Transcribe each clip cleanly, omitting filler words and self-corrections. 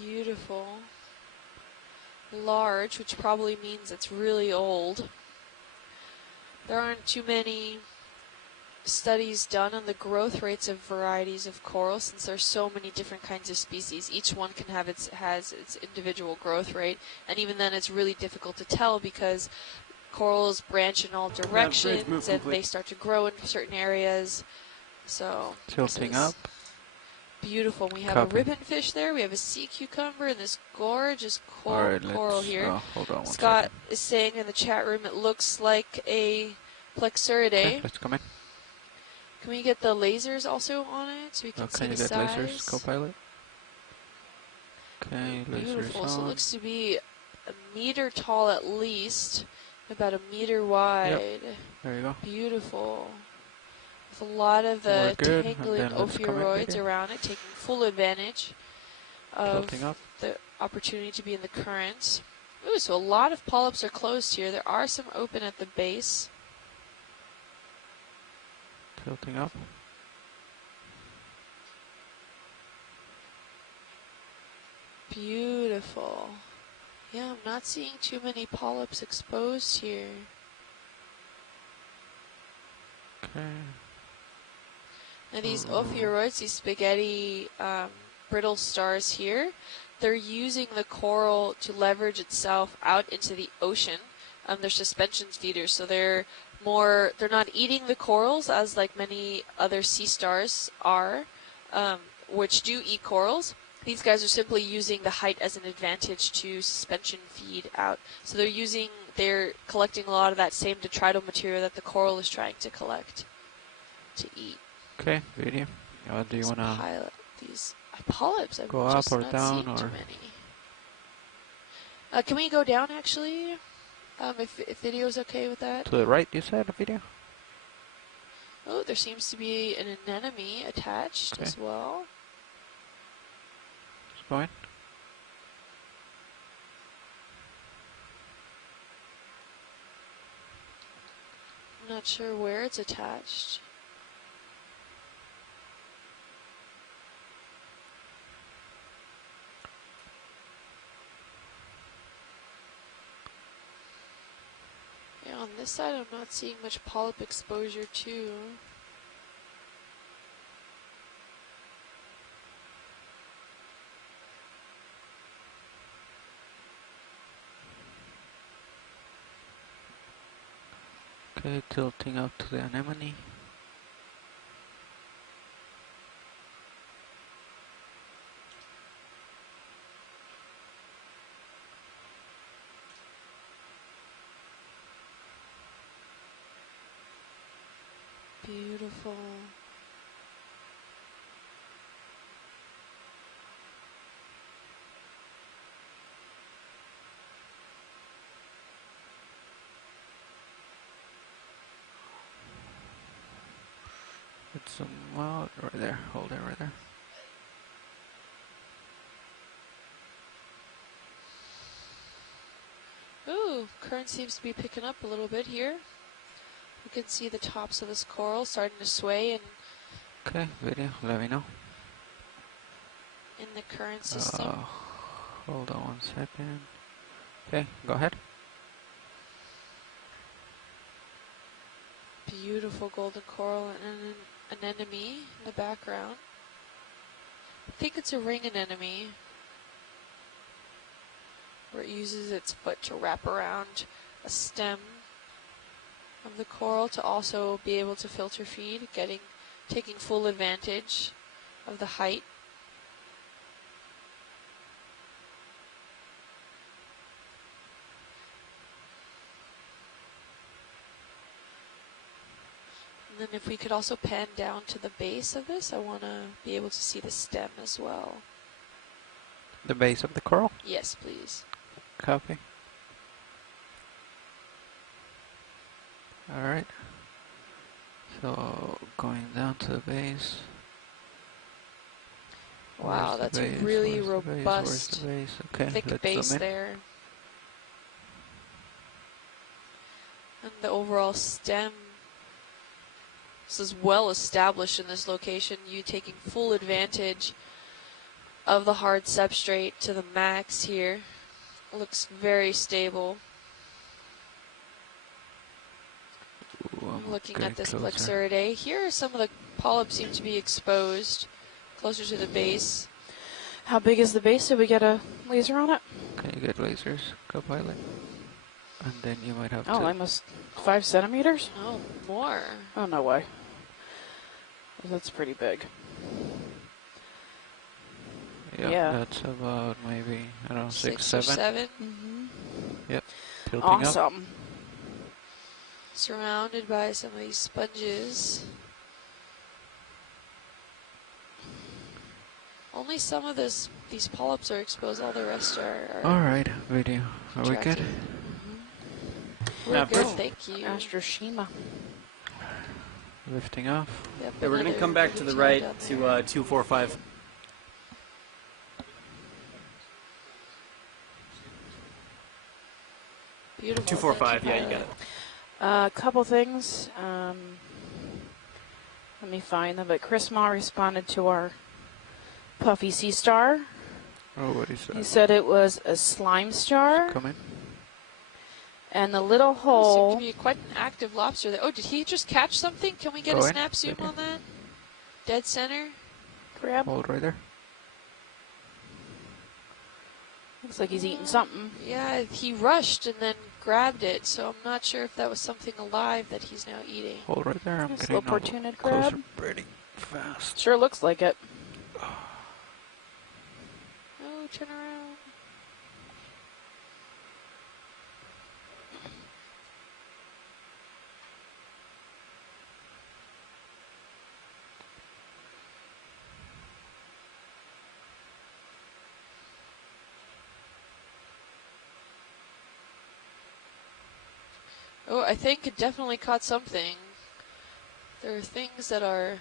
Beautiful. Large, which probably means it's really old. There aren't too many studies done on the growth rates of varieties of coral since there's so many different kinds of species. Each one can have has its individual growth rate, and even then it's really difficult to tell because corals branch in all directions and they start to grow in certain areas. So tilting up. Beautiful. We have a ribbonfish there. We have a sea cucumber and this gorgeous coral here. Hold on one Scott second. is saying in the chat room it looks like a Plexuridae. Okay, let's come in. Can we get the lasers also on it so we can see the size? Can you get lasers, co-pilot? Okay, beautiful. lasers So it on. looks to be a meter tall at least, about a meter wide. Yep. There you go. Beautiful. With a lot of the tangling ophiuroids around it, taking full advantage of the opportunity to be in the current. Ooh, so a lot of polyps are closed here. There are some open at the base. Tilting up. Beautiful. Yeah, I'm not seeing too many polyps exposed here. Okay. Now these ophiuroids, these spaghetti brittle stars here, they're using the coral to leverage itself out into the ocean. They're suspension feeders, so they're not eating the corals as like many other sea stars are, which do eat corals. These guys are simply using the height as an advantage to suspension feed out. So they're collecting a lot of that same detrital material that the coral is trying to collect to eat. Okay, video. Do you want to these polyps? I've go just up or not down seen or? Too many. Can we go down actually? If video's okay with that. To the right, you said a video? Oh, there seems to be an anemone attached as well. Let's go in. I'm not sure where it's attached. Yeah, on this side I'm not seeing much polyp exposure too. Okay, tilting up to the anemone. Beautiful. Let's zoom out right there. Hold it right there. Ooh, current seems to be picking up a little bit here. You can see the tops of this coral starting to sway Okay, video, let me know. In the current system. Hold on 1 second. Okay, go ahead. Beautiful golden coral and an anemone in the background. I think it's a ring anemone, where it uses its foot to wrap around a stem of the coral to also be able to filter feed, taking full advantage of the height. And then if we could also pan down to the base of this, I want to be able to see the stem as well. The base of the coral? Yes, please. Copy. Alright. So, going down to the base. Wow, that's a really robust, okay, thick base there. And the overall stem, this is well established in this location, you taking full advantage of the hard substrate to the max here. Looks very stable. Ooh, I'm looking getting at this closer. Plexuridae. Here some of the polyps seem to be exposed closer to the base. How big is the base? Did we get a laser on it? Can you get lasers, co-pilot? And then you might have Oh, to... almost 5 centimeters? Oh, more. Oh, no way. That's pretty big. Yeah. That's about maybe, I don't know, 6, or 7. 7. Mm-hmm. Yep. Tilting up. Awesome. Surrounded by some of these sponges. Only some of these polyps are exposed. All the rest are Alright, video. Are we good? contracted. We're Yeah, good, boom. thank you. Astroshima. Lifting off. Yep, Yeah, we're going to another come back to the ET right down to there. 245. Beautiful. 245, thank yeah, you got it. A couple things. Let me find them. But Chris Ma responded to our Puffy Sea Star. Oh, what is He that? said it was a slime star. Come in. And the little Oh, seemed hole. to be quite an active lobster there. Oh, did he just catch something? Can we get Go a in. snap zoom Okay. on that? Dead center. Grab. Hold right there. Looks like he's eating something. Yeah, he rushed and then grabbed it, so I'm not sure if that was something alive that he's now eating. Hold right there. I'm Nice getting little all Portunid closer grab. pretty fast. Sure looks like it. Oh, turn around. Oh, I think it definitely caught something. There are things that are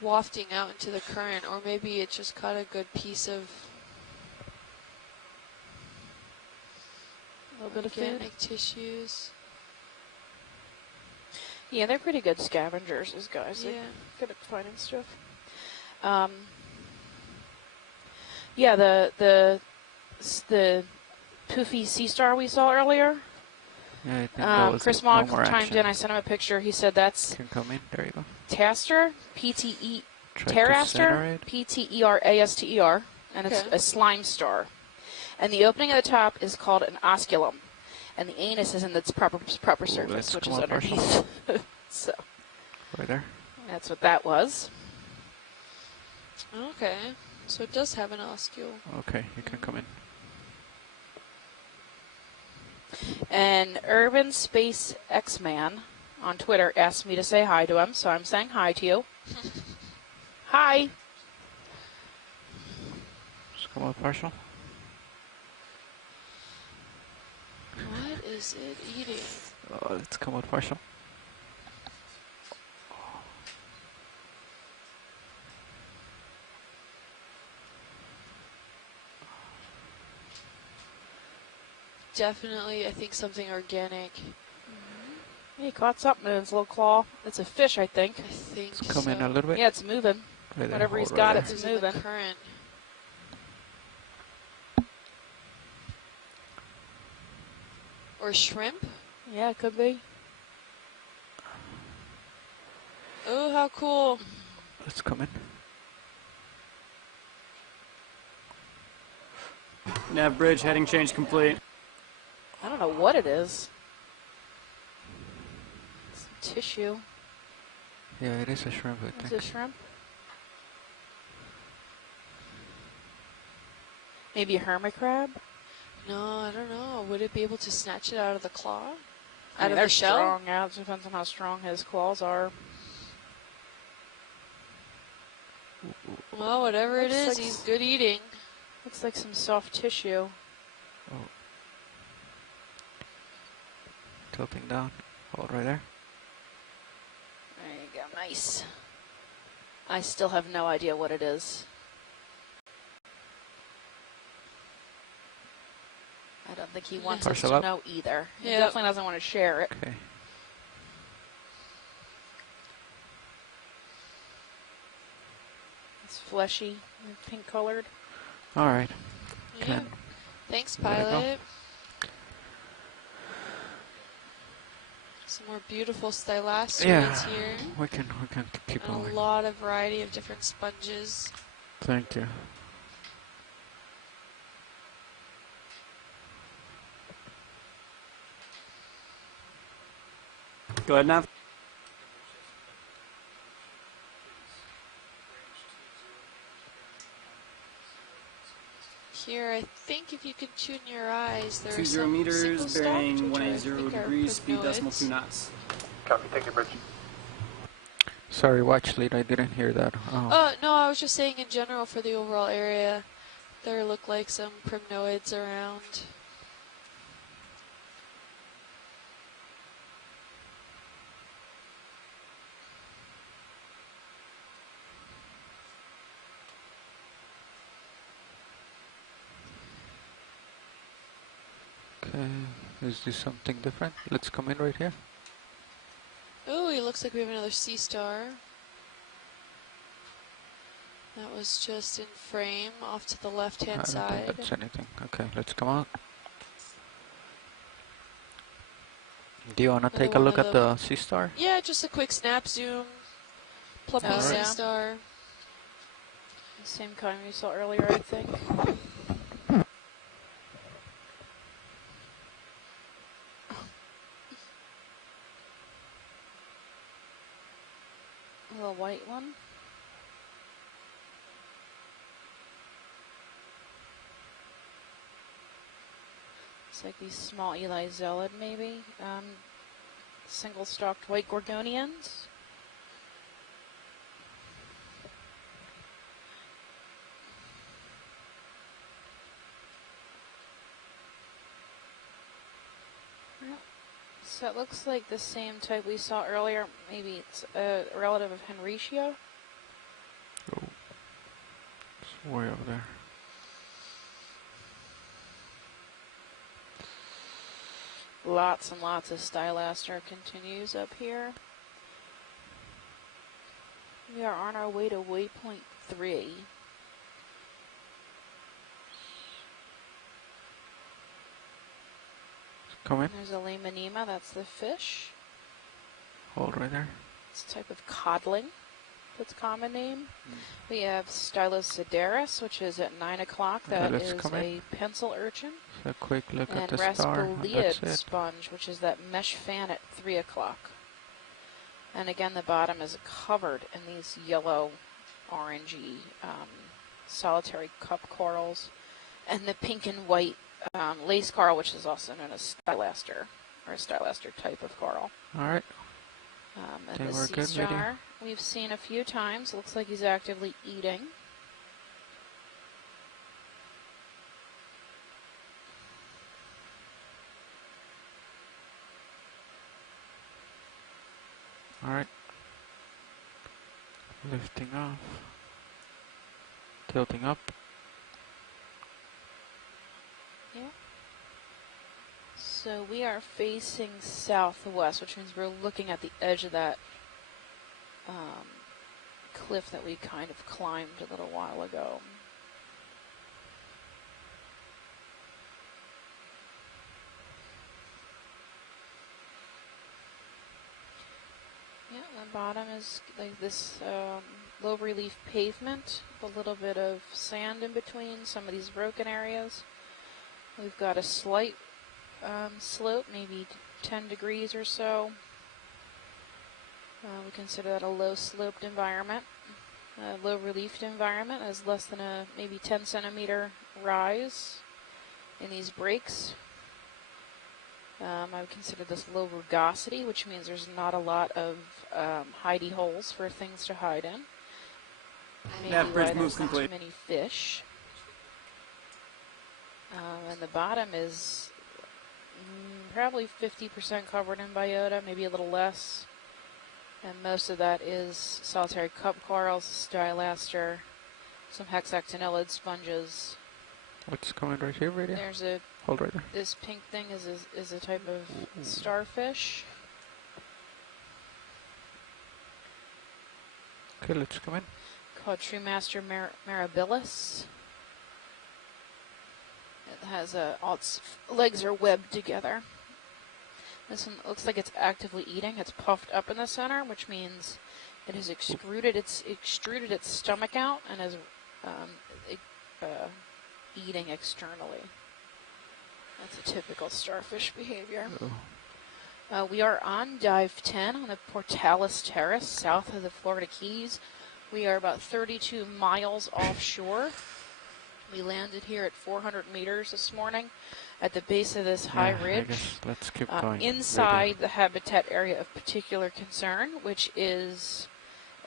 wafting out into the current, or maybe it just caught a good piece of A little bit of food. organic tissues. Yeah, they're pretty good scavengers, these guys. They're Yeah. good at finding stuff. Yeah, the poofy sea star we saw earlier. Yeah, I think that was Chris it. Mogg No more chimed action. in. I sent him a picture. He said that's Can come in. There you go. Taster, PTE, Try to center Terraster, it. PTERASTER, and it's Okay. a slime star. And the opening at the top is called an osculum, and the anus is in its proper surface, let's which come is up underneath. So Right there. that's what that was. Okay. So it does have an oscule. Okay, you can come in. And Urban Space X-Man on Twitter asked me to say hi to him, so I'm saying hi to you. Hi. Just come up partial. What is it eating? Oh, let's come out partial. Definitely, I think something organic. He caught something in his little claw. It's a fish, I think. I think Let's come so. in a little bit. Yeah, it's moving. Right there. Whatever he's Hold got, right it's there. It's in the moving. current. Or shrimp? Yeah, it could be. Oh, how cool. Let's come in. Nav bridge, heading change complete. I don't know what it is. Some tissue. Yeah, it is a shrimp, I Is think. it shrimp? Maybe a hermit crab? No, I don't know. Would it be able to snatch it out of the claw? I Out mean, of they're the shell? strong. Yeah, it depends on how strong his claws are. Well, whatever it Looks is, like he's good eating. Looks like some soft tissue. Oh. Tilting down. Hold right there. There you go. Nice. I still have no idea what it is. I don't think he wants us Parcel to up. know either. He Yep. definitely doesn't want to share it. Okay. It's fleshy and pink colored. All right. Yeah. Thanks, Let it go. pilot. Some more beautiful stylasteroids Yeah, here. we can keep And a moving. lot of variety of different sponges. Thank you. Go ahead, Nav. Here, I think if you can tune your eyes, there are 20 some meters, single-stocked, bearing which I 180 think are degrees, speed decimal primnoids. 2 knots. Copy, take your bridge. Sorry, watch lead. I didn't hear that. Oh. Oh, no, I was just saying in general for the overall area, there look like some primnoids around. Okay. Is this something different? Let's come in right here. Oh, it looks like we have another sea star. That was just in frame off to the I left-hand don't side. think that's anything. Okay, let's come out. Do you want to Another take a one look of at them. the sea star? Yeah, just a quick snap zoom. Plumpy Oh, sea yeah. star. The same kind we saw earlier, I think. A little white one. It's like these small Eli Zelid, maybe. Single-stalked white gorgonians. Well, so it looks like the same type we saw earlier. Maybe it's a relative of Henricia. Oh, it's way over there. Lots and lots of stylaster continues up here. We are on our way to waypoint 3. Come in. There's a Lemonema, that's the fish. Hold right there. It's a type of codling, its common name. We have Stylosideris, which is at 9 o'clock. Okay, That let's is come in. a pencil urchin. So a quick look at And the star. And that's Raspolieid it. sponge, which is that mesh fan at 3 o'clock. And again, the bottom is covered in these yellow, orangey, solitary cup corals. And the pink and white lace coral, which is also known as stylaster, or a stylaster type of coral. All right. And They the were sea good video. star, we've seen a few times. Looks like he's actively eating. All right. Lifting off. Tilting up. Yeah. So we are facing southwest, which means we're looking at the edge of that cliff that we kind of climbed a little while ago. Yeah, the bottom is like this low relief pavement, with a little bit of sand in between some of these broken areas. We've got a slight slope, maybe 10 degrees or so. We consider that a low sloped environment. A low reliefed environment is less than a maybe 10 centimeter rise in these breaks. I would consider this low rugosity, which means there's not a lot of hidey holes for things to hide in. Maybe Nav bridge why move there's not too complete. many fish. And the bottom is probably 50% covered in biota, maybe a little less. And most of that is solitary cup corals, stylaster, some hexactinellid sponges. What's coming right here, radio? There's a Hold right there. this pink thing is a type of starfish. Okay, let's come in. called Treemaster mirabilis. It has all its legs are webbed together. This one looks like it's actively eating. It's puffed up in the center, which means it has extruded its stomach out and is eating externally. That's a typical starfish behavior. We are on dive 10 on the Pourtales Terrace, south of the Florida Keys. We are about 32 miles offshore. We landed here at 400 meters this morning at the base of this high ridge. I guess let's keep going. Inside the habitat area of particular concern, which is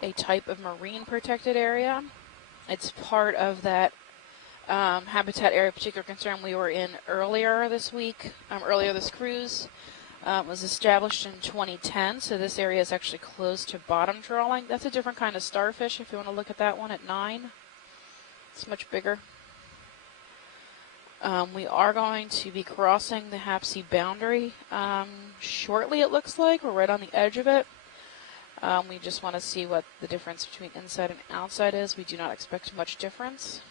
a type of marine protected area. It's part of that habitat area of particular concern we were in earlier this week, earlier this cruise. Was established in 2010, so this area is actually close to bottom trawling. That's a different kind of starfish if you want to look at that one at 9. It's much bigger. We are going to be crossing the HAPC boundary shortly, it looks like. We're right on the edge of it. We just want to see what the difference between inside and outside is. We do not expect much difference.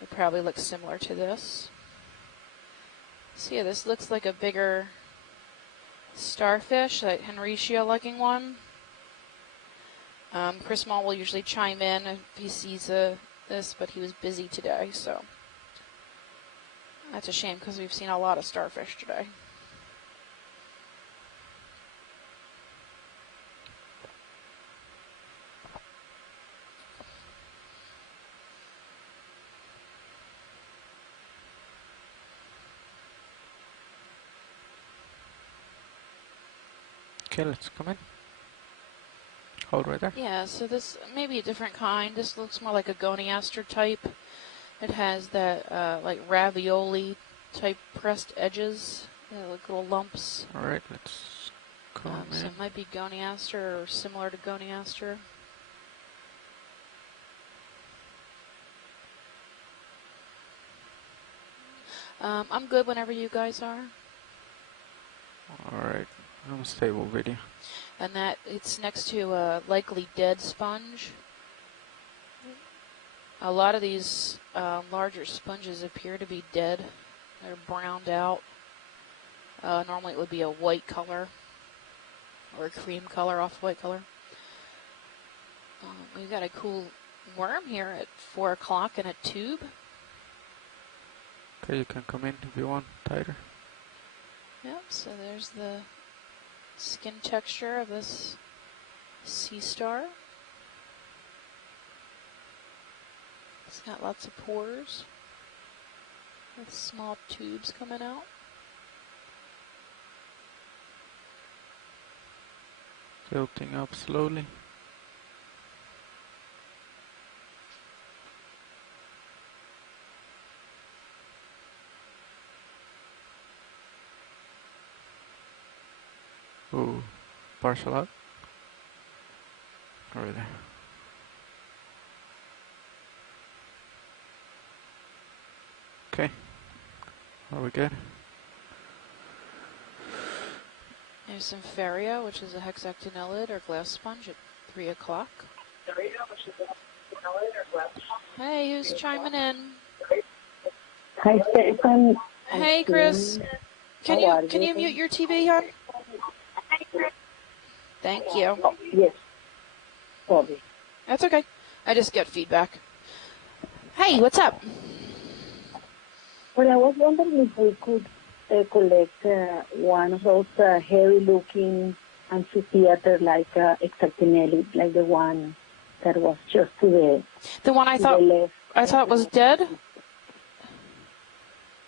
It probably looks similar to this. So yeah, this looks like a bigger starfish, that Henricia-looking one. Chris Mall will usually chime in if he sees this, but he was busy today, so that's a shame because we've seen a lot of starfish today. Okay, let's come in. Hold right there. Yeah, so this may be a different kind. This looks more like a goniaster type. It has that like ravioli type pressed edges, like little lumps. All right, let's come in. So it might be goniaster or similar to goniaster. I'm good whenever you guys are. All right, I'm stable video. And that it's next to a likely dead sponge. A lot of these larger sponges appear to be dead. They're browned out. Normally it would be a white color or a cream color, off-white color. We've got a cool worm here at 4 o'clock in a tube. Okay, you can come in if you want tighter. Yep, so there's the skin texture of this sea star. It's got lots of pores with small tubes coming out. Tilting up slowly. Ooh, partial out. Over there. Okay. Are we good? There's some Feria, which is a hexactinellid or glass sponge at 3 o'clock. Hey, who's chiming in? Hi, Stephen. Hey, Chris. Can you mute your TV, hon? Thank you. Oh, yes. Sorry. That's okay. I just get feedback. Hey, what's up? Well, I was wondering if we could collect one of those hairy-looking amphitheater like Exactinelli, like the one that was just to the one I thought left. I thought was dead.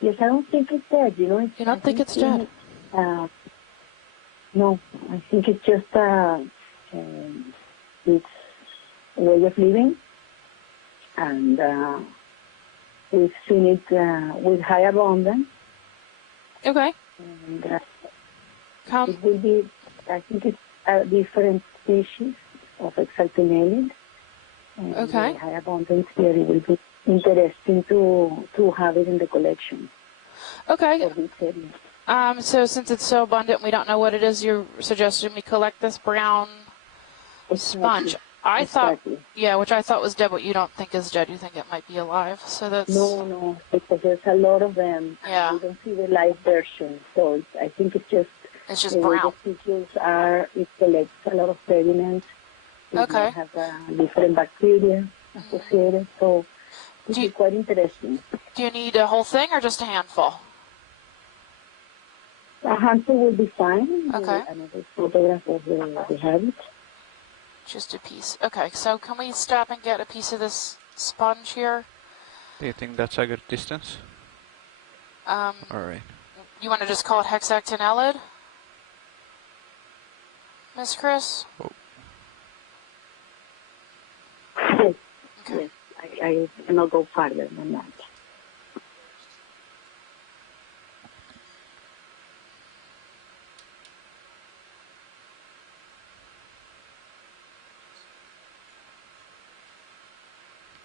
Yes, I don't think it's dead. You know, You don't think it's dead? No, I think it's just its way of living, and we've seen it with high abundance. Okay. And Come. it will be, I think it's a different species of Exactinellid. And Okay. high abundance here, it will be interesting to have it in the collection. Okay. For this area. So since it's so abundant, we don't know what it is you're suggesting we collect this brown sponge. I thought, Exactly. yeah, which I thought was dead, but you don't think is dead. You think it might be alive. So that's... No, because there's a lot of them. Yeah. We don't see the live version, so I think it's just the way brown. the tissues are. It collects a lot of sediment. It Okay. might have different bacteria associated, so this is quite interesting. Do you need a whole thing or just a handful? A handful will be fine. Okay. Another photograph of the habit. Just a piece. Okay, so can we stop and get a piece of this sponge here? Do you think that's a good distance? All right. You want to just call it hexactinellid? Miss Chris? Yes. Okay. Yes. I cannot go farther than that.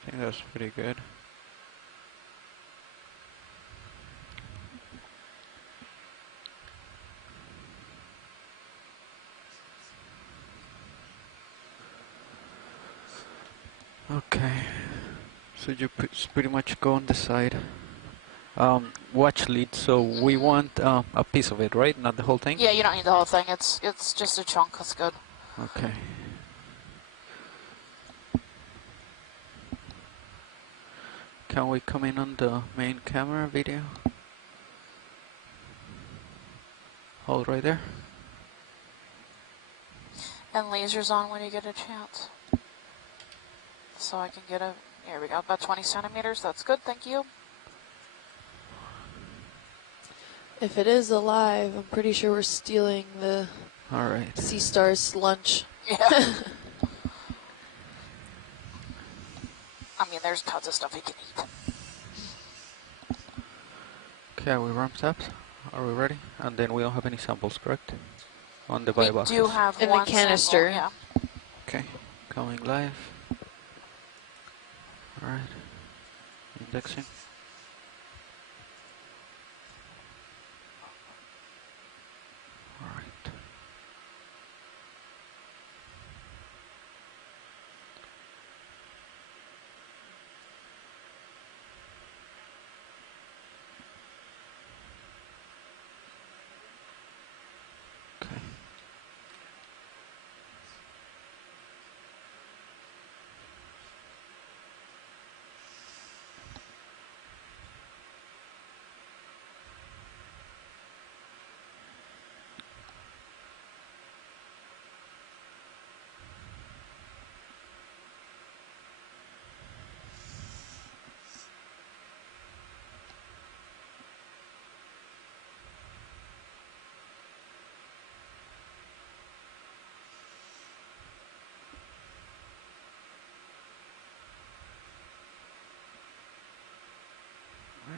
I think that's pretty good. Okay, so you pretty much go on the side. Watch lead, so we want a piece of it, right? Not the whole thing? Yeah, you don't need the whole thing. It's just a chunk. That's good. Okay. Can we come in on the main camera video? Hold right there. And lasers on when you get a chance. So I can get a, here we go, about 20 centimeters. That's good, thank you. If it is alive, I'm pretty sure we're stealing the All right. sea star's lunch. Yeah. I mean, there's tons of stuff he can eat. Okay, we ramped up. Are we ready? And then we don't have any samples, correct? On the buy boxes. We do have in the one canister. sample, yeah. Okay, coming live. All right, indexing. All right. Okay.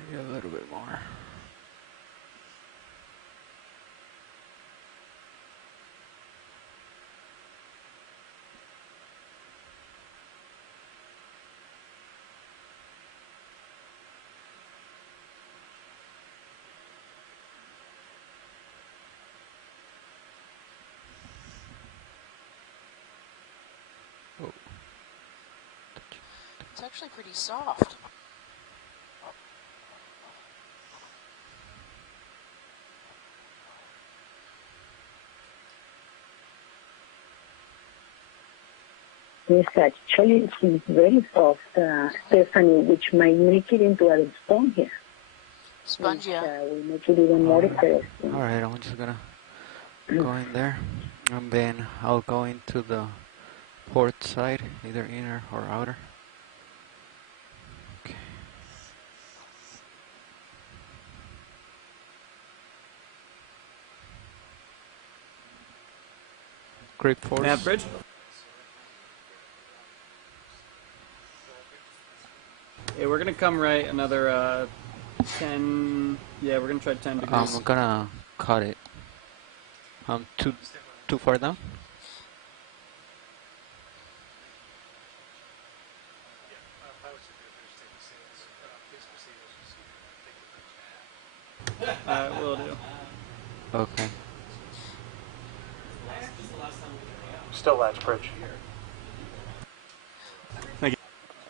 Maybe a little bit more. Oh. It's actually pretty soft. Yes, actually it seems very soft, Stephanie, which might make it into a sponge here. Sponge, yeah. Will make it even more interesting. All right, I'm just gonna go in there, and then I'll go into the port side, either inner or outer. Okay. Grip force. Nav bridge. Yeah, we're gonna come right another 10. Yeah, we're gonna try 10 degrees. I'm gonna cut it. Too far down. Will do. Okay. Still latch bridge.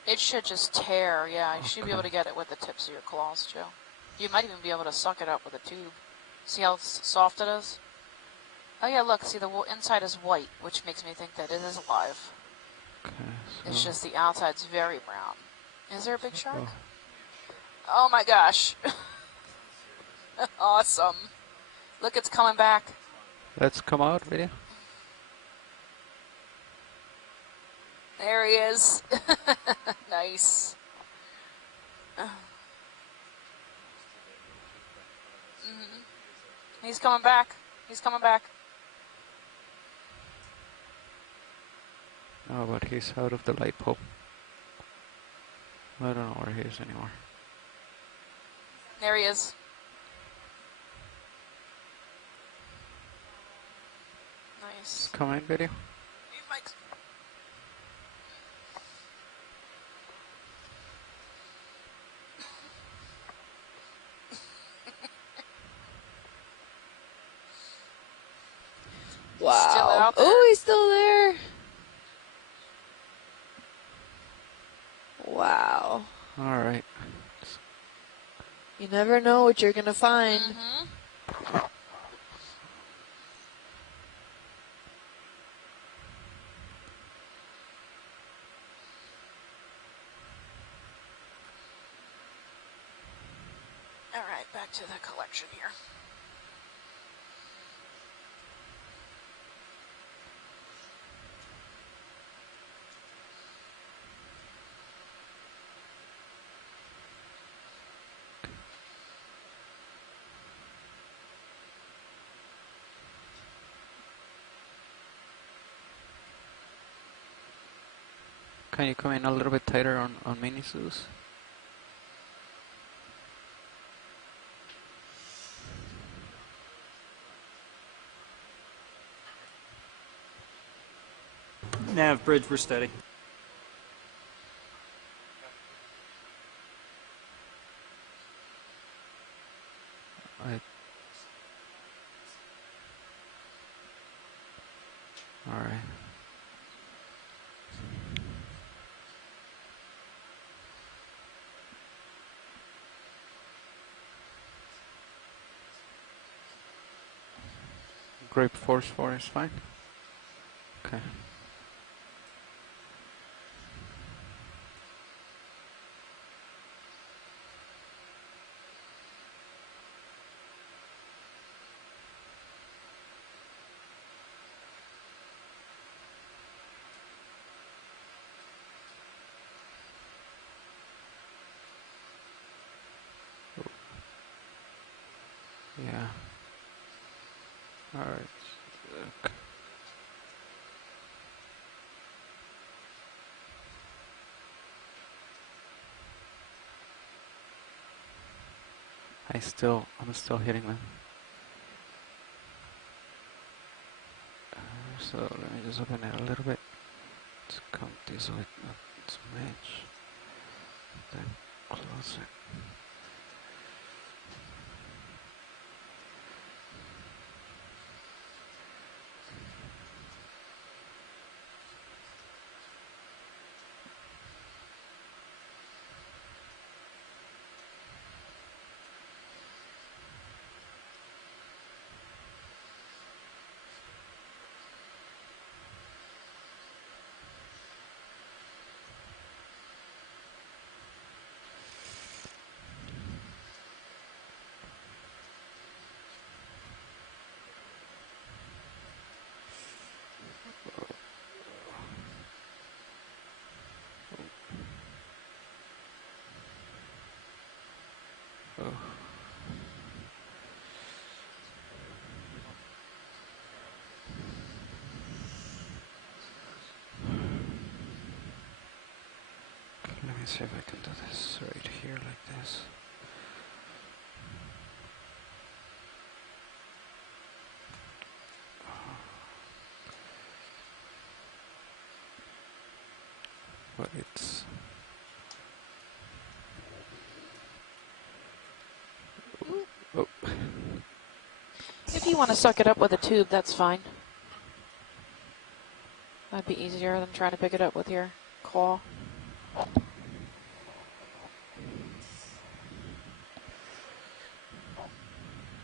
It should just tear, yeah. You should be Okay. able to get it with the tips of your claws, Joe. You might even be able to suck it up with a tube. See how soft it is? Oh yeah, look, see the inside is white, which makes me think that it is alive. Okay, so It's just the outside's very brown. Is there a big shark? oh, Oh my gosh. Awesome. Look, it's coming back. let's come out video. There he is. Nice. He's coming back. He's coming back. Oh, but he's out of the light pole. I don't know where he is anymore. There he is. Nice. Come in video. Mike's. Wow. Still out there. Oh, he's still there. Wow. All right. You never know what you're gonna find. All right, back to the collection here. Can you come in a little bit tighter on mini Zeus? Nav bridge, we're steady. All right. Grape force 4 is fine. Okay. Yeah. All right. Okay. I'm still hitting them. So let me just open it a little bit. Let's come this way, not too much. Then close it. Oh. Let me see if I can do this right here like this. But it's... Oh. If you want to suck it up with a tube, that's fine. That'd be easier than trying to pick it up with your claw.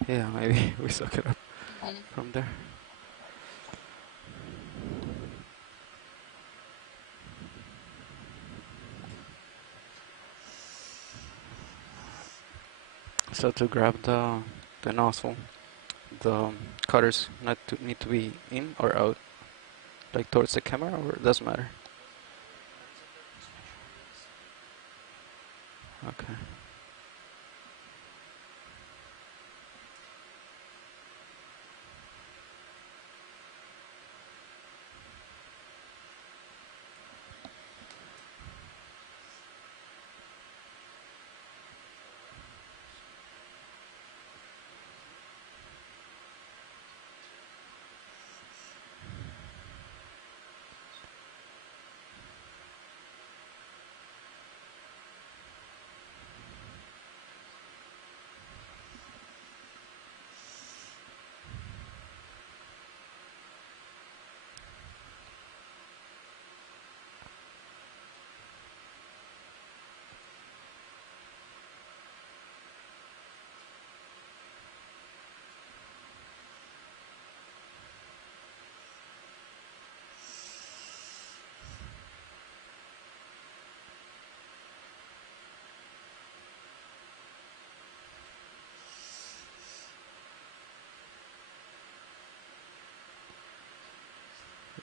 Yeah, maybe we suck it up from there. So to grab the nozzle, the cutters need to be in or out, like towards the camera, or it doesn't matter. Okay.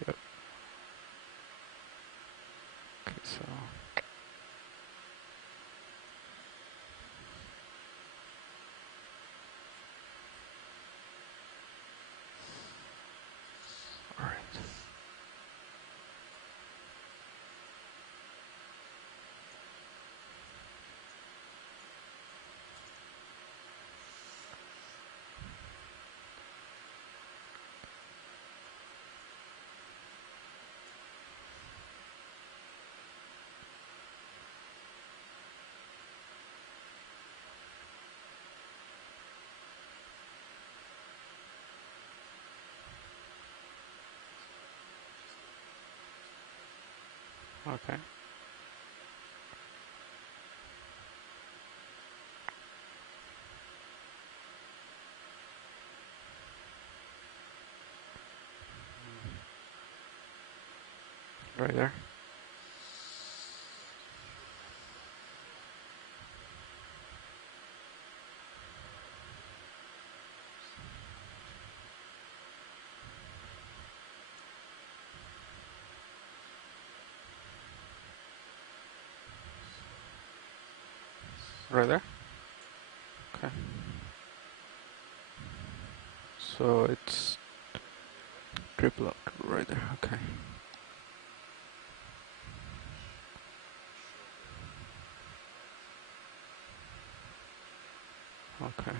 Yep. Okay, so all right. Okay. Right there. Right there. Okay. So it's grip lock right there. Okay. Okay.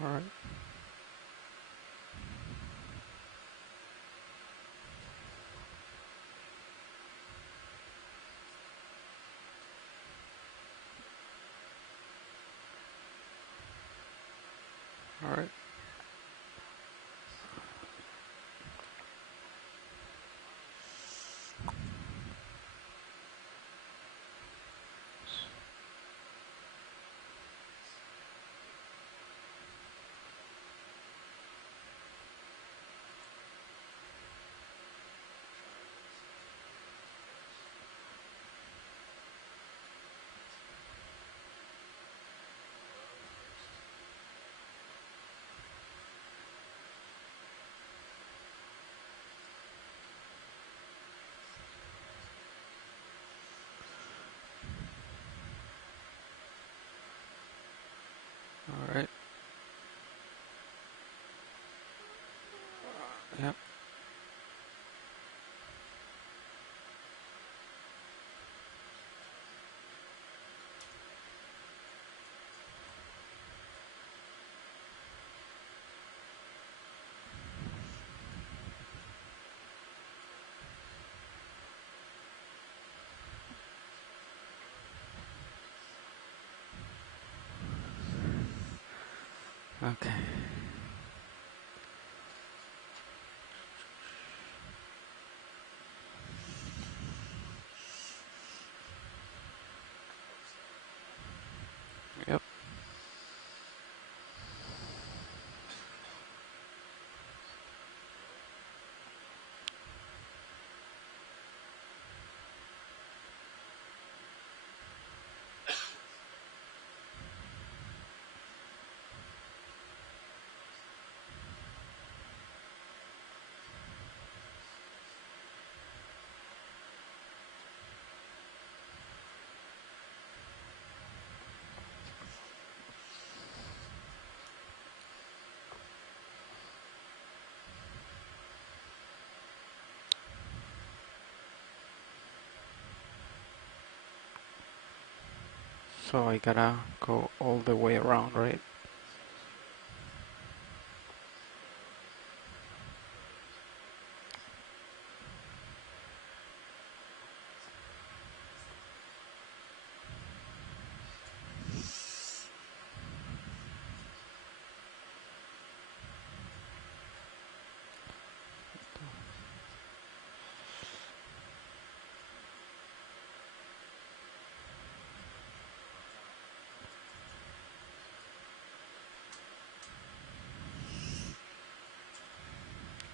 All right. All right. Okay. Yep. So I gotta go all the way around, right?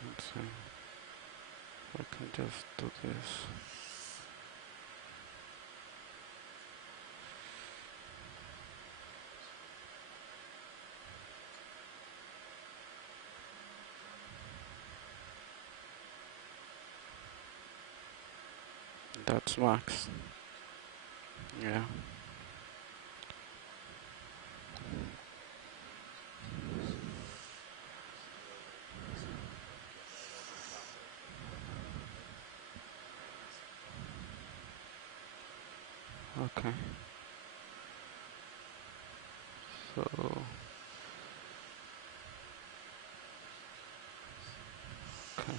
Let's see. I can just do this. That's max. Yeah. Okay. So okay.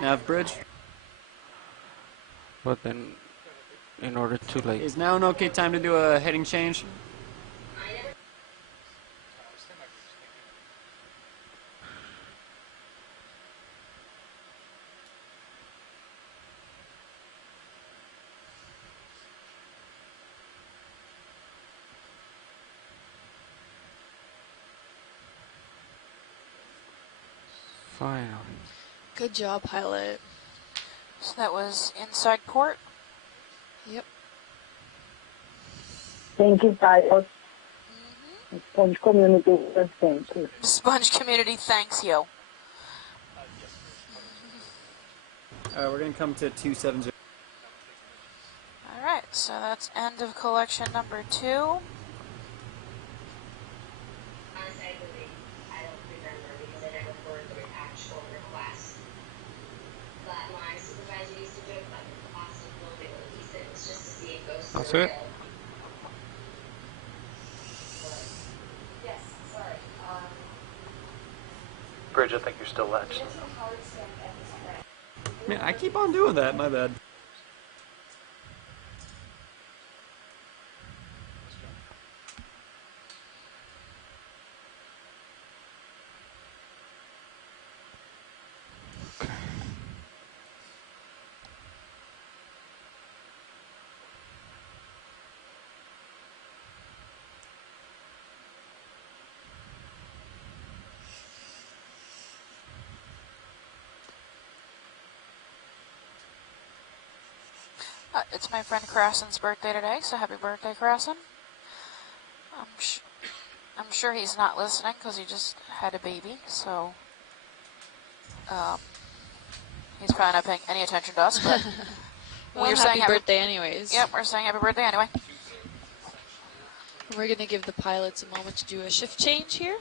Nav bridge. But then in order to like Is now an okay time to do a heading change? finally. Good job, pilot. So that was inside port. Yep. Thank you, pilot. Sponge community, thank you. Sponge community thanks you. Alright, we're gonna come to 270. Alright, so that's end of collection number 2. I don't remember because I never heard the actual request. But my supervisor used to joke about the cost of building one. He said it was just to see it go so That's it? rail. But, yes, sorry. Bridge, I think you're still latched. Man, I keep on doing that, my bad. It's my friend Crassen's birthday today, so happy birthday, Crassen. I'm sure he's not listening because he just had a baby, so he's probably not paying any attention to us, but Well, we're saying happy birthday anyways. Yep, we're saying happy birthday anyway. We're going to give the pilots a moment to do a shift change here.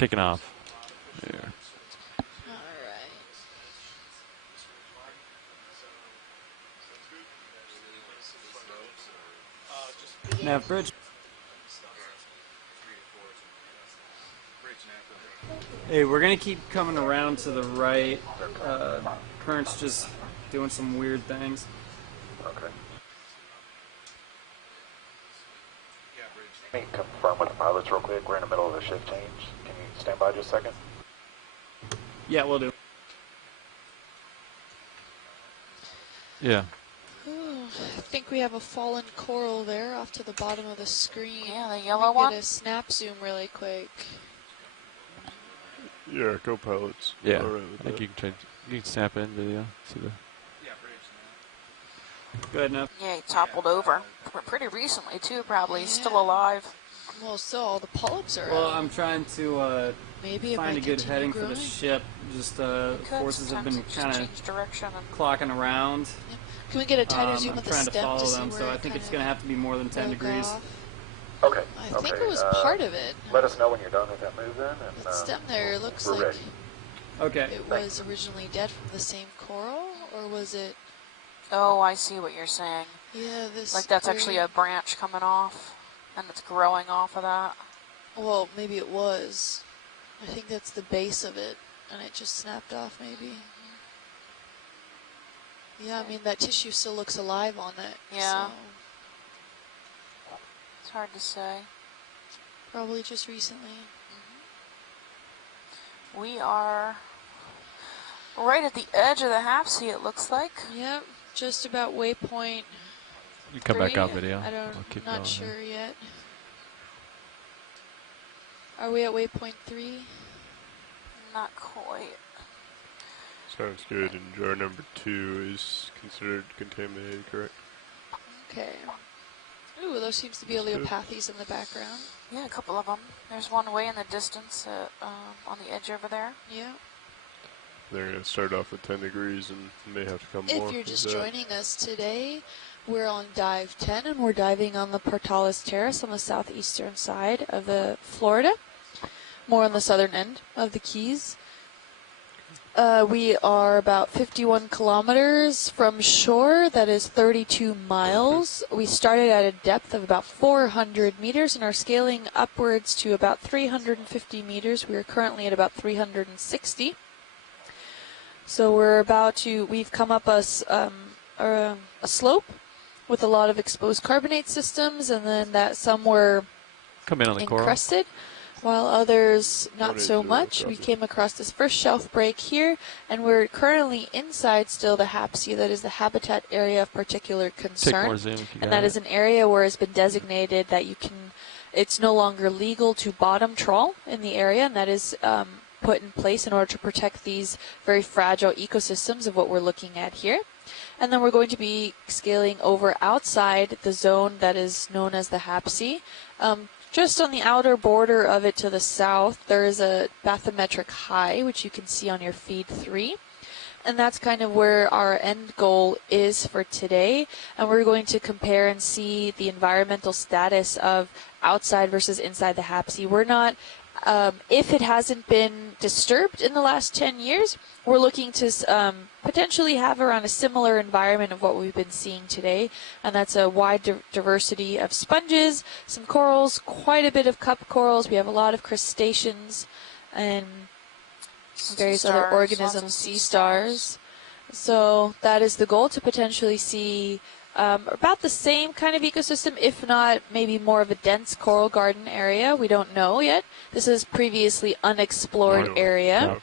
taking off. There. Alright. Nav bridge. Hey, we're gonna keep coming around to the right. Current's just doing some weird things. Okay. Can you confirm with the pilots real quick? We're in the middle of a shift change. Can you stand by just a second? Yeah, we'll do. Yeah. I think we have a fallen coral there off to the bottom of the screen. Yeah, the Let yellow me one. get a snap zoom really quick. Yeah, co-pilots. Yeah. All right with I think that. you can change. You can snap in video. See the. Go ahead, Nav. Yeah, he toppled over. Pretty recently, too, probably. He's Yeah. still alive. Well, so all the polyps are Well, out. I'm trying to Maybe it find a might good continue heading growing. for the ship. Just forces have been kind of change direction and clocking around. Can we get a tighter zoom I'm of the trying to stem follow to see them, where so I it think kind it's going to have to be more than 10 broke degrees. off? Okay. I okay. think it was part of it. Let us know when you're done with that move then. And, The stem there looks we're like ready. Okay. it was originally dead from the same coral, or was it? oh, I see what you're saying. Yeah, this. Like that's actually a branch coming off, and it's growing off of that. Well, maybe it was. I think that's the base of it, and it just snapped off, maybe. Yeah, I mean that tissue still looks alive on it. Yeah. So It's hard to say. probably just recently. We are right at the edge of the half sea, it looks like. Yep, just about waypoint. You come back 3. out video. I don't. I'll keep Not going sure yet. Are we at waypoint 3? Not quite. Sounds good. And jar number 2 is considered contaminated, correct? Okay. Ooh, there seems to be That's good. Oleopathes in the background. Yeah, a couple of them. There's one way in the distance on the edge over there. Yeah. They're going to start off at 10 degrees and may have to come more. If you're Is just that- joining us today, we're on dive 10 and we're diving on the Pourtales Terrace on the southeastern side of the Florida, more on the southern end of the Keys. We are about 51 kilometers from shore. That is 32 miles. We started at a depth of about 400 meters and are scaling upwards to about 350 meters. We are currently at about 360. So we've come up a slope with a lot of exposed carbonate systems, and then that some were Come in on the coral. encrusted, while others not so 180 much. We copy. came across this first shelf break here, and we're currently inside still the HAPC, that is the habitat area of particular Take more concern. zoom if you And got that it. is an area where it's been designated that it's no longer legal to bottom trawl in the area, and that is put in place in order to protect these very fragile ecosystems of what we're looking at here. And then we're going to be scaling over outside the zone that is known as the HAPC. Just on the outer border of it to the south, there is a bathymetric high, which you can see on your feed 3. And that's kind of where our end goal is for today. And we're going to compare and see the environmental status of outside versus inside the HAPC. We're not, if it hasn't been disturbed in the last 10 years, we're looking to potentially have around a similar environment of what we've been seeing today. And that's a wide diversity of sponges, some corals, quite a bit of cup corals. We have a lot of crustaceans and various other Stars, organisms, lots of sea stars. So that is the goal, to potentially see about the same kind of ecosystem, if not maybe more of a dense coral garden area. We don't know yet. This is previously unexplored area.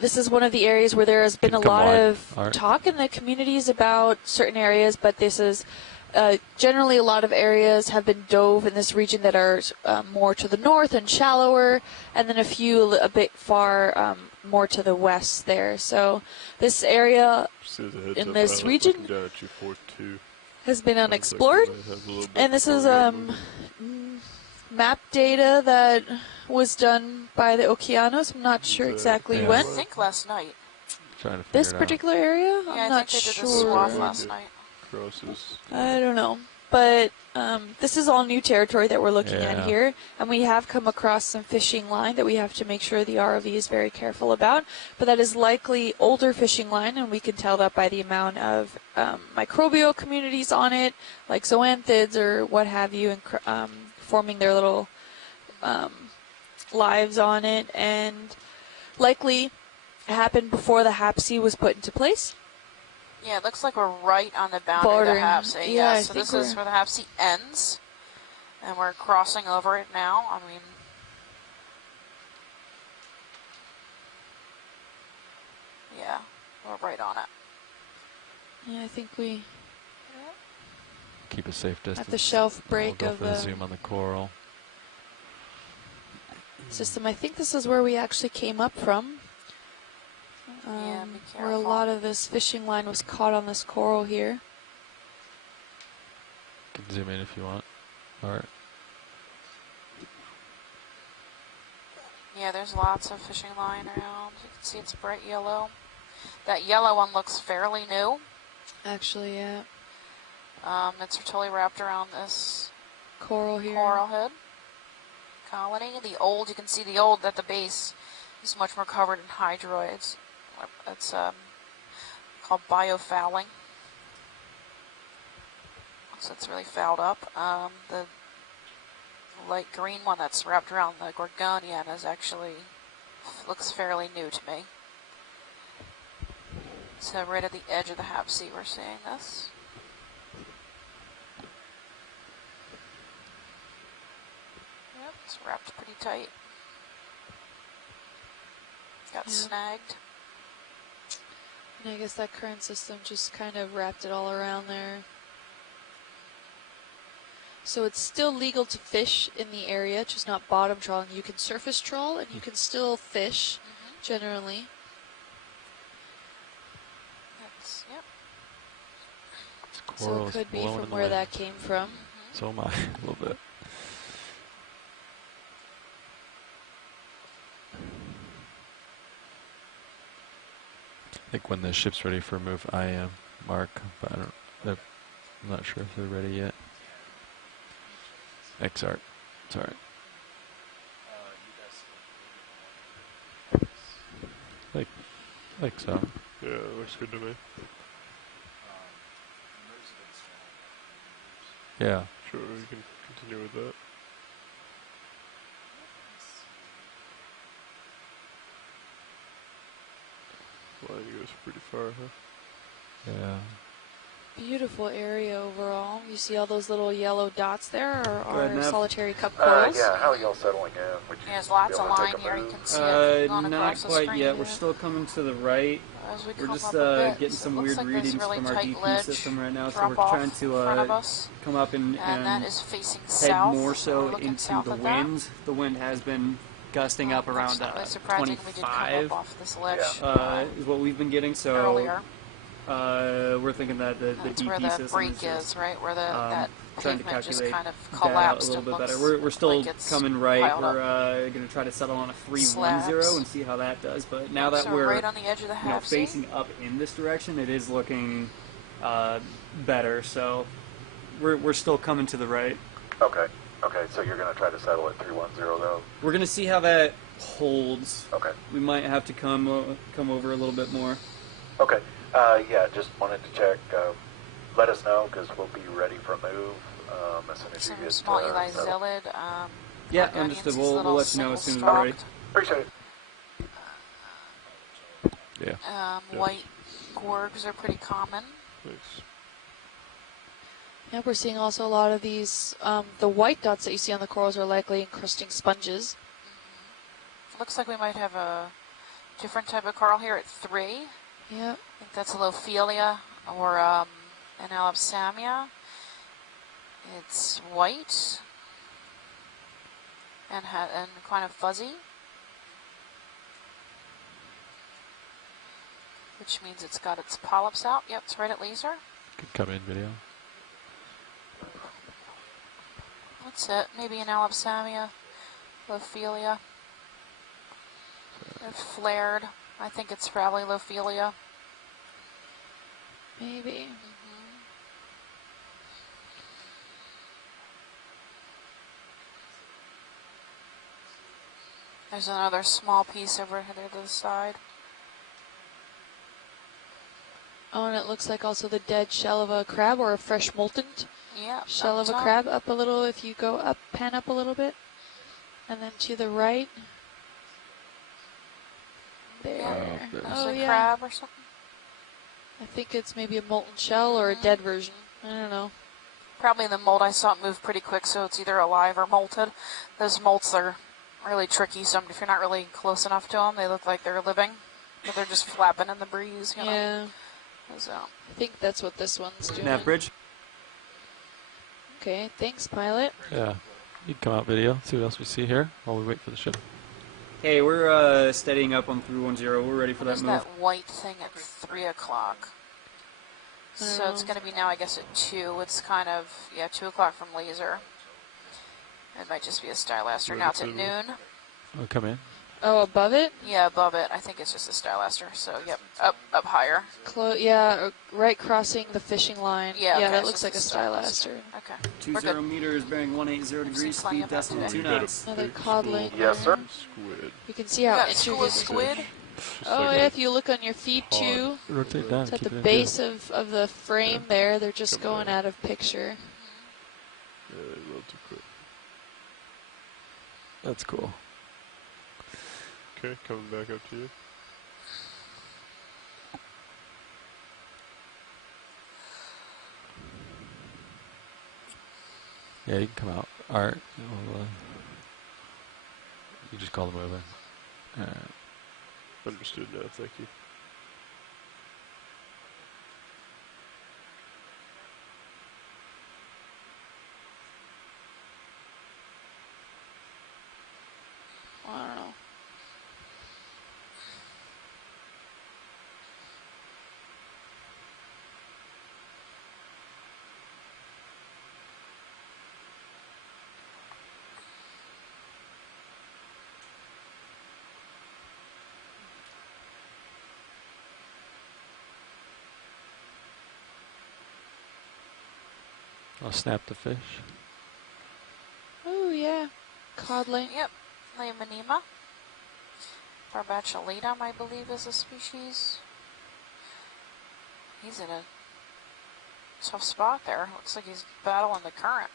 This is one of the areas where there has been a Come lot wide, of Art. talk in the communities about certain areas, but this is generally a lot of areas have been dove in this region that are more to the north and shallower, and then a few a bit far more to the west there. So this area Just as a heads in up, this pilot, region looking down at you, 4-2. has been Sounds like we unexplored. might have a little bit And this is more movement. map data that was done by the Okeanos. I'm not sure exactly Yeah. I when. think last night. Trying to figure This it out. particular area? Yeah, I'm I not think they did a sure. swath last night. Crosses. I don't know. but this is all new territory that we're looking at Yeah. here, and we have come across some fishing line that we have to make sure the ROV is very careful about, but that is likely older fishing line, and we can tell that by the amount of microbial communities on it, like zoanthids or what have you, and forming their little lives on it, and likely happened before the HAPC was put into place. Yeah, it looks like we're right on the boundary Bordering. of the HAPC. Yeah, I so think this is we're- where the HAPC ends, and we're crossing over it now. I mean, yeah, we're right on it. Yeah, I think we Keep a safe distance. at the shelf break we'll go of for the zoom on the coral. system. I think this is where we actually came up from. Yeah, be Where a careful. lot of this fishing line was caught on this coral here. You can zoom in if you want. Alright. Yeah, there's lots of fishing line around. You can see it's bright yellow. That yellow one looks fairly new. Actually, yeah. It's totally wrapped around this Coral here. coral head colony. The old, you can see the old at the base is much more covered in hydroids. It's called biofouling. So it's really fouled up. The light green one that's wrapped around the gorgonian is actually looks fairly new to me. So right at the edge of the HAPC we're seeing this. Yep, it's wrapped pretty tight. Got Yeah. snagged. And I guess that current system just kind of wrapped it all around there. So it's still legal to fish in the area, just not bottom trawling. You can surface trawl and you can still fish generally. That's, yep. So Coral it is could be blowing in from the where wind. that came from. So am I, a little bit. I think when the ship's ready for move, I am, Mark, but I'm not sure if they're ready yet. XR, sorry. Like so. Yeah, it looks good to me. Yeah. Sure, we can continue with that. Line goes pretty far, huh? Yeah. Beautiful area overall. You see all those little yellow dots there Go are ahead, Nev. solitary cup corals. Yeah, how are y'all settling in? Would you There's lots be of able to line take a here. You move? can see it going Not across the quite screen. yet. We're still coming to the right. As we We're come just up a bit, getting so some it weird looks like there's readings really from our tight DP ledge system right now, so drop we're off trying in front of to us. come up And that is facing south. head more so we're so looking into south the at that. wind. The wind has been gusting up That's around not really surprising. We did come 25 up off this ledge is what we've been getting. So earlier. we're thinking that the That's DP where the system break is just, is, right? Where that trying to pavement just calculate kind of that out collapsed a little and bit better. looks We're still like it's coming right. piled We're up. going to try to settle on a 310 slabs. and see how that does. But now that So we're right on the edge of the HAPC. facing up in this direction, it is looking better. So we're still coming to the right. Okay. Okay, so you're going to try to settle at 310 though? We're going to see how that holds. Okay. We might have to come over a little bit more. Okay. Yeah, just wanted to check. Let us know because we'll be ready for a move as soon as Some you get small Eli settled. Zillid. Yeah, Gorgonians, understood. these We'll little let you know as soon as we're single ready. Appreciate it. Yeah. Yeah. White gorgs are pretty common. Nice. Yeah, we're seeing also a lot of these, the white dots that you see on the corals are likely encrusting sponges. Looks like we might have a different type of coral here at 3. Yep. I think that's a Lophelia or an Alapsamia. It's white and kind of fuzzy, which means it's got its polyps out. Yep, it's right at laser. Could come in video. That's it. Maybe an Alapsamia, Lophelia. They're flared. I think it's probably Lophelia. Maybe. There's another small piece over here to the side. Oh, and it looks like also the dead shell of a crab or a fresh molten Yeah. shell of a crab. Up a little, if you go up, pan up a little bit. And then to the right. There. There's a crab or something. I think it's maybe a molten shell or a dead version. I don't know. Probably the molt. I saw it move pretty quick, so it's either alive or molted. Those molts are really tricky. So if you're not really close enough to them, they look like they're living, but they're just flapping in the breeze. You know? Yeah. So I think that's what this one's doing. Nav bridge. Okay, thanks, pilot. Yeah. You can come out video, see what else we see here while we wait for the ship. Hey, we're steadying up on 310. We're ready for that move. that white thing at 3 o'clock? So it's going to be now, I guess, at 2. It's kind of, 2 o'clock from laser. It might just be a Stylaster. Now it's at noon. Oh, come in. Oh, above it? Yeah, above it. I think it's just a Stylaster. So, yep, up higher. Right crossing the fishing line. Yeah, okay, that looks like a Stylaster. Okay. 20 meters, bearing 180 degrees, speed decimal 2 knots. Another codling. Yes, sir. Squid. You can see how full of squid. Oh, yeah, if you look on your feed too, Rotate down. it's at keep the it in base of the frame there. They're just Come on. going out of picture. Yeah, a little too quick. That's cool. Okay, coming back up to you. Yeah, you can come out. Art, you just call them over. Understood now, thank you. I don't know. I'll snap the fish. Oh, yeah. Codling. Yep, Lemonema. Barbatulinum, I believe, is a species. He's in a tough spot there. Looks like he's battling the current.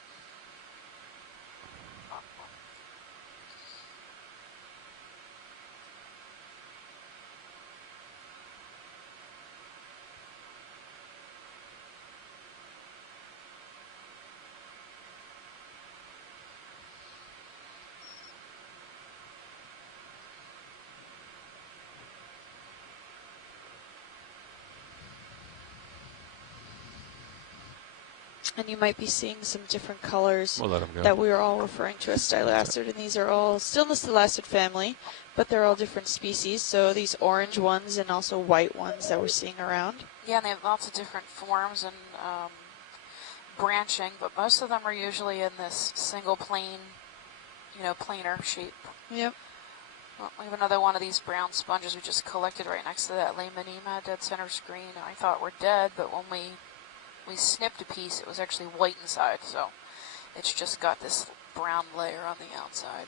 And you might be seeing some different colors We'll let 'em go. that we are all referring to as stylastid, and these are all still in the stylastid family, but they're all different species. So these orange ones and also white ones that we're seeing around. Yeah, and they have lots of different forms and branching, but most of them are usually in this single plane, planar shape. Yep. Well, we have another one of these brown sponges we just collected right next to that Lemonema, dead center screen. I thought were dead, but when we snipped a piece, it was actually white inside, so it's just got this brown layer on the outside.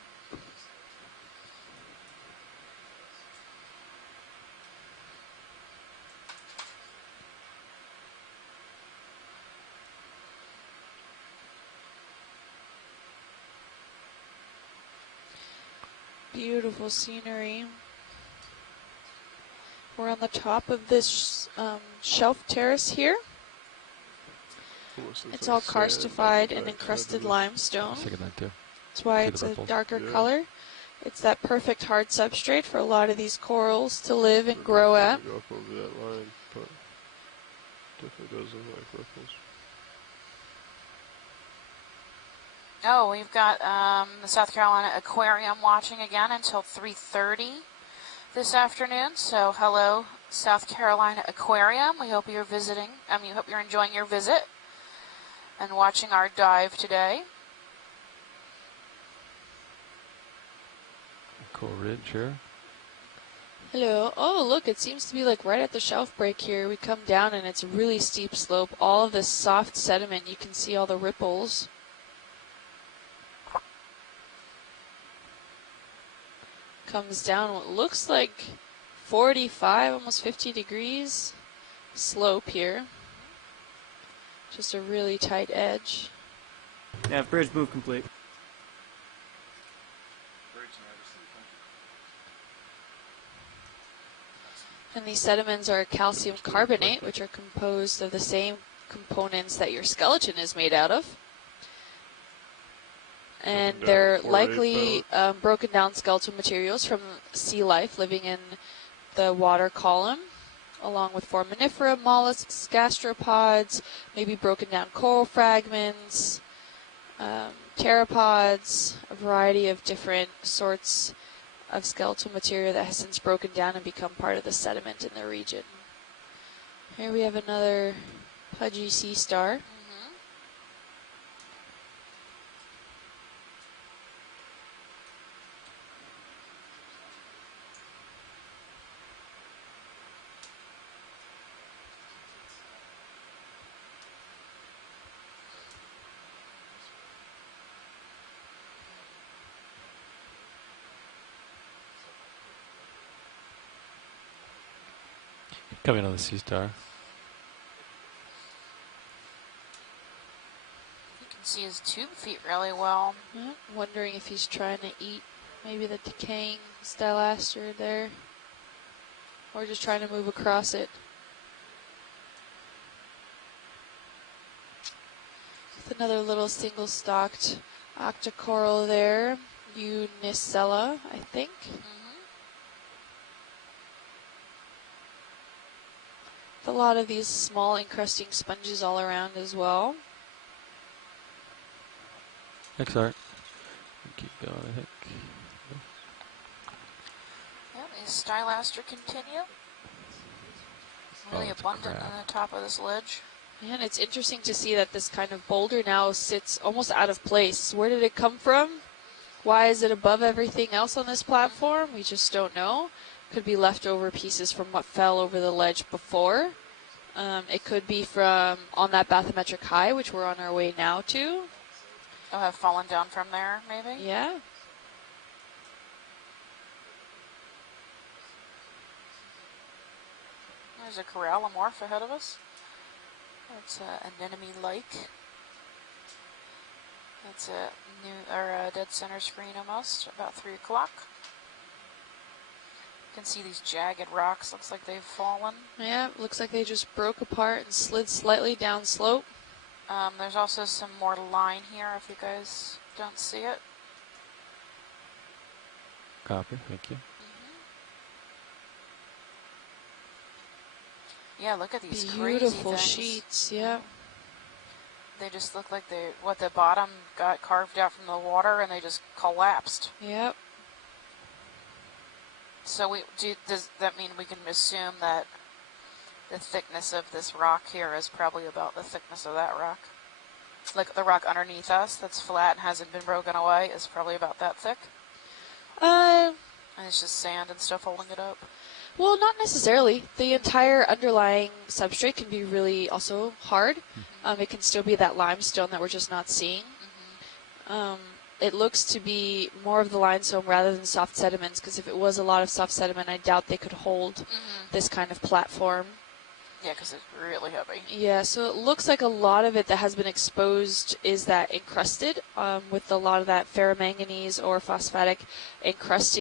Beautiful scenery. We're on the top of this shelf terrace here. It's all karstified and encrusted limestone. Second that too. That's why See it's the a ripples? darker Yeah. color. It's that perfect hard substrate for a lot of these corals to live and grow at. Go up over that line, but definitely does look like ripples. Oh, we've got the South Carolina Aquarium watching again until 3:30 this afternoon. So hello, South Carolina Aquarium. We hope you're hope you're enjoying your visit and watching our dive today. Cool ridge here. Hello. Oh, look, it seems to be like right at the shelf break here. We come down and it's a really steep slope. All of this soft sediment, you can see all the ripples. comes down what looks like 45, almost 50 degrees slope here. Just a really tight edge. Yeah, bridge move complete. And these sediments are calcium carbonate, which are composed of the same components that your skeleton is made out of. And they're likely broken down skeletal materials from sea life living in the water column, along with foraminifera, mollusks, gastropods, maybe broken down coral fragments, pteropods, a variety of different sorts of skeletal material that has since broken down and become part of the sediment in the region. Here we have another pudgy sea star. Coming on the sea star. You can see his tube feet really well. Yeah, wondering if he's trying to eat maybe the decaying stylaster there, or just trying to move across it. With another little single-stalked octocoral there, Unicella, I think. A lot of these small encrusting sponges all around as well. Thanks, Art. Keep going. Yeah, these stylaster continue. Really abundant on the top of this ledge. And it's interesting to see that this kind of boulder now sits almost out of place. Where did it come from? Why is it above everything else on this platform? We just don't know. Could be leftover pieces from what fell over the ledge before. It could be from on that bathymetric high, which we're on our way now to. Oh, have fallen down from there, maybe? Yeah. There's a corallimorph ahead of us. That's an anemone-like. That's a dead center screen almost, about 3 o'clock. You can see these jagged rocks. Looks like they've fallen. Yeah, looks like they just broke apart and slid slightly down slope. There's also some more line here if you guys don't see it. Copy, thank you. Yeah, look at these beautiful crazy sheets, yeah. They just look like the bottom got carved out from the water and they just collapsed. Yep. So does that mean we can assume that the thickness of this rock here is probably about the thickness of that rock? Like the rock underneath us that's flat and hasn't been broken away is probably about that thick? And it's just sand and stuff holding it up? Well, not necessarily. The entire underlying substrate can be really also hard. It can still be that limestone that we're just not seeing. It looks to be more of the limestone rather than soft sediments, because if it was a lot of soft sediment, I doubt they could hold this kind of platform. Yeah, because it's really heavy. Yeah, so it looks like a lot of it that has been exposed is that encrusted with a lot of that ferromanganese or phosphatic encrusting.